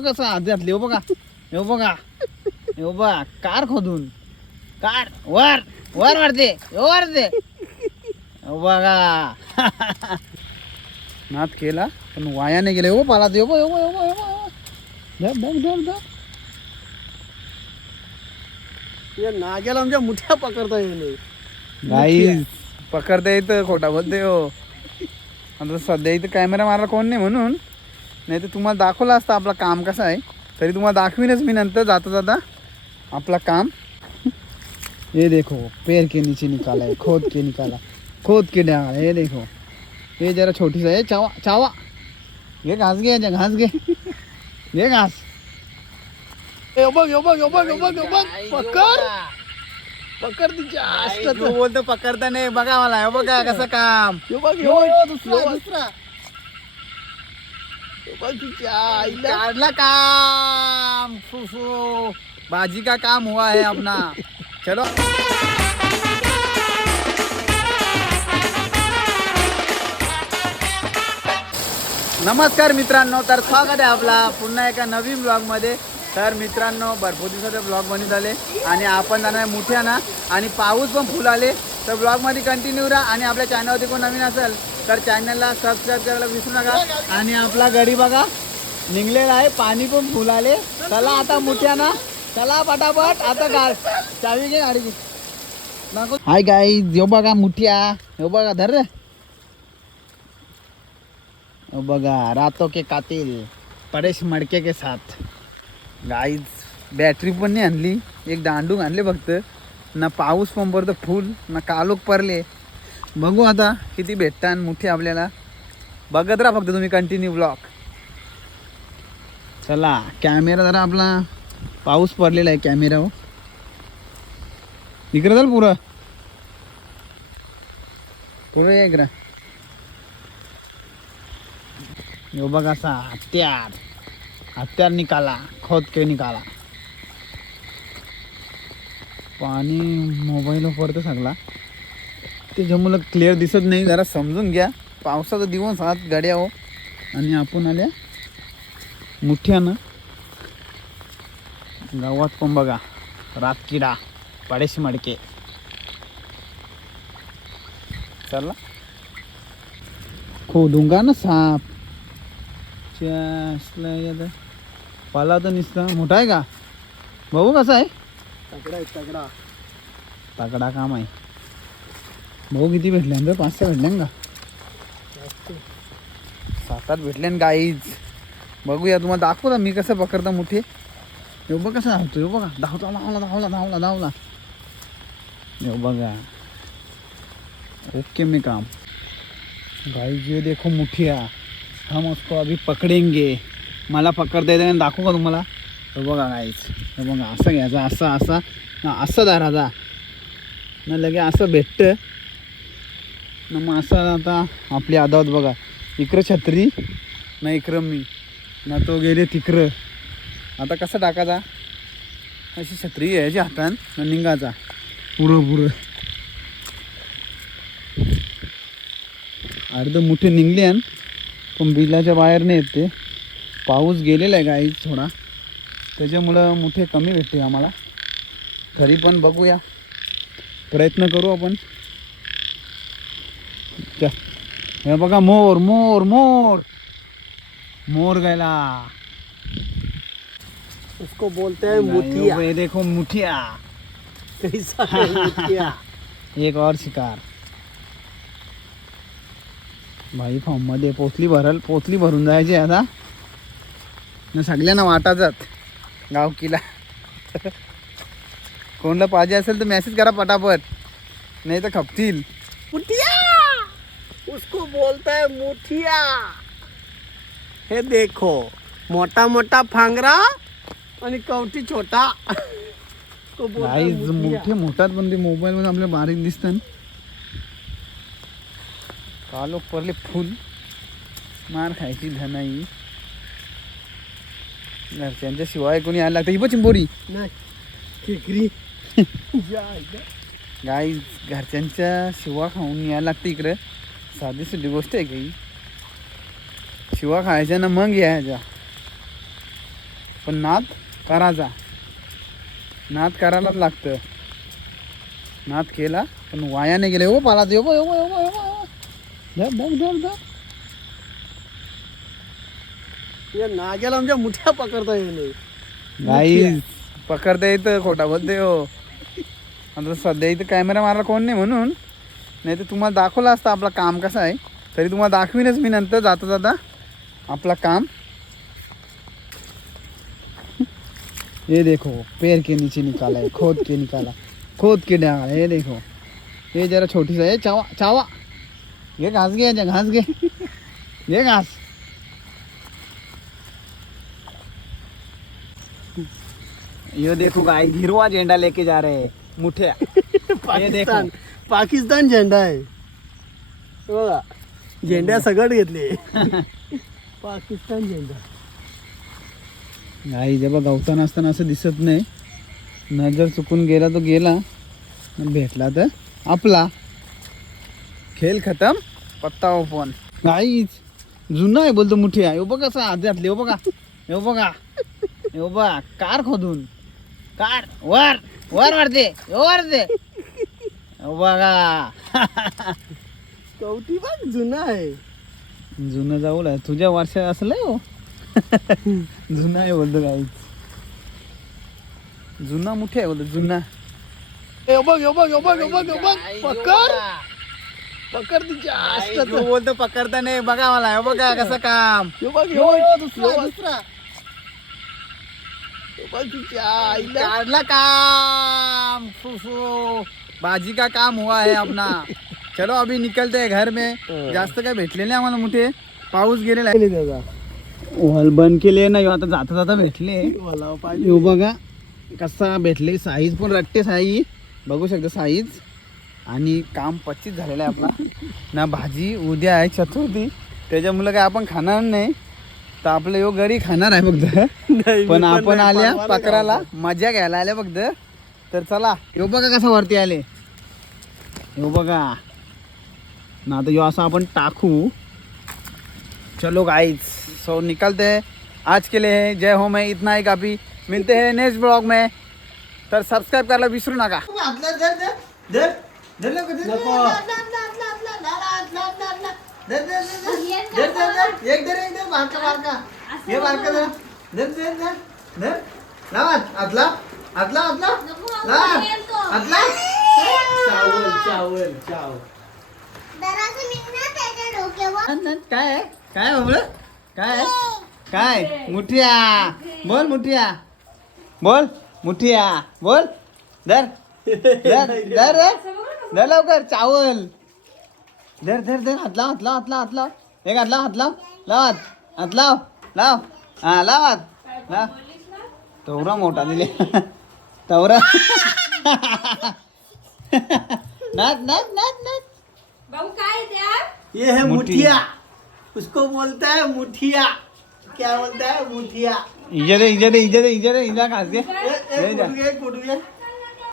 कसं आध्यातले हो बघा, हे बघा, हे बघा कार खोदून कार वर वर वाढते वाढते बघा. नाद केला पण वाया नाही गेले हो पाला ते. नाग्याला आमच्या मुठ्या पकडता येईल. गाईस पकडता येतं, खोटा बोलते हो. आता सध्या इथं कॅमेरा मारायला कोण नाही म्हणून, नाही तर तुम्हाला दाखवलं असतं आपलं काम कसं आहे. तरी तुम्हाला दाखवीनच मी नंतर जाता जाता आपला काम. ये देखो पैर के नीचे निकाला है, खोद के निकाला, खोद के डाला. ये देखो ये जरा छोटी सा है चावा चावा. ये घास घे, घास घे, ये घास. पकड पकड तिच्या. तू बोलतो पकडता नाही, बघा मला हे बघा कसं काम. दुसरा काढला काम. फुफू बाजी का काम हुआ है अपना. चलो नमस्कार मित्रांनो, तर स्वागत आहे आपला पुन्हा एका नवीन ब्लॉगमध्ये. तर मित्रांनो भरपूर दिवसाचे ब्लॉग बनवत आले आणि आपण जाणार आहे मुठ्याना आणि पाऊस पण फुल आले. तर ब्लॉगमध्ये कंटिन्यू राहा आणि आपल्या चॅनलवरती कोण नवीन असेल तर चॅनलला सबस्क्राईब करायला विसरू नका. आणि आपला गडी बघा निघलेला आहे, पाणी पण फुल आले. चला आता मुठ्याना, चला पटापट. आता गाड चावी घे गाडीची. हाय गाईज, यो बघा मुठ्या, यो बघा धर रे. बघा रातों के कातिल परेश मडके के साथ. गाईज बॅटरी पण नाही आणली, एक दांडूक आणले फक्त. ना पाऊस पण पडतो फुल, ना कालोख परले. बघू आता किती भेटतात मुठे आपल्याला. बघत राहा फक्त तुम्ही कंटिन्यू ब्लॉग. चला कॅमेरा जरा आपला, पाऊस पडलेला आहे कॅमेरा हो. इकडे चल पुरं पुरं या इकडं. यो बघा असा हत्यार हत्यार निकाला, खोद के निकाला. पाणी मोबाईलवर पडतं सगळा, त्याच्यामुळं क्लिअर दिसत नाही. जरा समजून घ्या, पावसाचा दिवस हात गाड्या हो. आणि आपण आल्या मुठ्यानं गावात पण बघा रातकिडा परेश मडके. चला खोदूंगा ना साप. पाला तर निसता मोठा आहे का भाऊ, कसा आहे. तगडा तगडा तगडा काम आहे भाऊ. किती भेटले? 5-6 भेटले का? 7-8 भेटले गाईज. बघूया, तुम्हाला दाखवता मी कसं पकडता मुठे. हे बघ कसं धावतो, हे बघा धावता, धावला धावला धावला धावला. हे बघा ओके में काम. गाईज ये देखो मुठिया, हम उसको अभी पकडेंगे. मला पकडता येतं, दाखवू का तुम्हाला. हे बघा गाईज, हे बघा असं घ्यायचं, असं असं ना, असं धरायचा ना, लगे असं भेटतं ना. मग असं आता आपली आदावत बघा, इकडं छत्री ना, इकडं मी ना, तो गेले तिकडं. आता कसं टाकायचा, अशी छत्री घ्यायची हातान ना, निघायचा पुरं. अर्ध मुठे निघले पण बिलाच्या बाहेर नाही येत ते. पाऊस गेलेला आहे गाईज थोडा, त्याच्यामुळं मुठे कमी भेटते आम्हाला. तरी पण बघूया, प्रयत्न करू आपण. हे बघा मोर मोर मोर मोर गेला. उसको बोलते हैं मुठिया. ये देखो मुठिया. कैसा है मुठिया. एक और शिकार भाई. फॉर्म मध्ये पोतली भरून जायची आता ना. सगळ्यांना वाटायचं गावकीला. कोणला पाहिजे असेल तर मेसेज करा पटापट, नाही तर खपतील. मुठिया उसको बोलता है मुठिया. हे देखो मोठा मोठा फांगरा आणि कवटी छोटा. गाईज मोठे मोठात पण ते मोबाईल मध्ये आपल्याला बारीक दिसतं. कालोख पडले फुल, मार खायची धनाई. घरच्यांच्या शिवाय कोणी यायला लागतं. ही पण चिंबोरी गाईज, घरच्यांच्या शिवा खाऊन यायला लागतं इकडं. साधी सुधी गोष्ट आहे काही. शिवा खायच्या ना मग यायच्या. पण नाद करायचा, नाद करायलाच लागतं. नाद केला पण वाया नाही गेले. हो पाला धर धर धर धर. या नाग्याला आमच्या मुठ्या पकडता येईल. नाही पकडता येतं, खोटा बोलते हो. आता सध्या इथं कॅमेरा मारायला कोण नाही म्हणून, नाही तर तुम्हाला दाखवलं असतं आपलं काम कसं आहे. तरी तुम्हाला दाखवीनच मी नंतर जाता जाता आपला काम. ये देखो पैर के नीचे निकाला है, खोद के निकाला, खोद के डाला. ये देखो ये जरा छोटी सा है. चावा चावा ये घास घे, घास घे, ये घास. ये देखो गाइस, हिरवा झेंडा लेके जा रहे हैं मुठ्या. ये देखो पाकिस्तान पाकिस्तान झेंडा आहे बघा. झेंड्या सगळं घेतले. पाकिस्तान झेंडा. नाही जेव्हा गवताना असताना असं दिसत नाही. नजर चुकून गेला तो गेला, भेटला तर आपला. खेळ खतम, पत्ता ओपन. काहीच जुना आहे बोलतो मुठ्या. यो बघा असं हात घातले. हो बघा, यो बघा, यो बघा कार खोदून, कार वर वर मारते, वर दे. हो बघा कवटी बघ जुना आहे. जुनं जाऊ तुझ्या वर्षात असलं हो. जुना आहे बोलतो काहीच. जुना मुठ्या आहे बोलतो जुना. यो बघ यो बघ यो बघ यो बघ यो बघ. पकड पकड तिच्या आस्तात. बोलतो पकडता नाही. बघा मला, हे बघा कसं काम. यो बघ यो दुसरा. यो बघ तिच्या आईला. काढला काम. फुफू बाजी का काम हुआ है अपना. चलो अभी निकलते हैं घर में. जास्त काय भेटले नाही आम्हाला मुठे. पाऊस गेलेला आहे. त्याचा वॉल बंद केले ना. आता जाता जाता भेटले. मला पाहिजे. यो बघा कसा भेटले. साईज पण रट्टे साई बघू शकता साईज. आणि काम 25 झालेलं आहे आपला ना. भाजी उद्या आहे चतुर्थी, त्याच्यामुळे काय आपण खाणार नाही. तर आपलं यो घरी खाणार आहे फक्त. पण आपण आल्या पकडाला, मजा घ्यायला आल्या फक्त. तर चला यो बघा कसा वरती आले. यो बघा ना. आता यो असं आपण टाकू. चलो गाइस, सो निकलते हैं. आज के लिए जय हो, मैं इतना ही काफी. मिलते हैं नेक्स्ट ब्लॉग में. तर सबस्क्राईब करायला विसरू नका. काय आहे? काय बाबा? काय काय मुठिया बोल. मुठिया बोल. मुठिया बोल. धर धर धर धर लवकर. चावल धर धर धर. हात लाव, हात लाव, हात लाव, हात लाव. एक हात लाव, हात लाव, लाव हात, हात लाव, लाव. हा लाव हात, लाव. तवरा मोठा दिले. तवरा नाच नाच नाच नाच. बाबू काय द्या. ये है मुठिया. उसको बोलता है मुठिया. क्या बोलता है मुठिया. इजा दे, इजा दे, इजा दे, इजा दे, इजा खास घे. एक फोटो घे.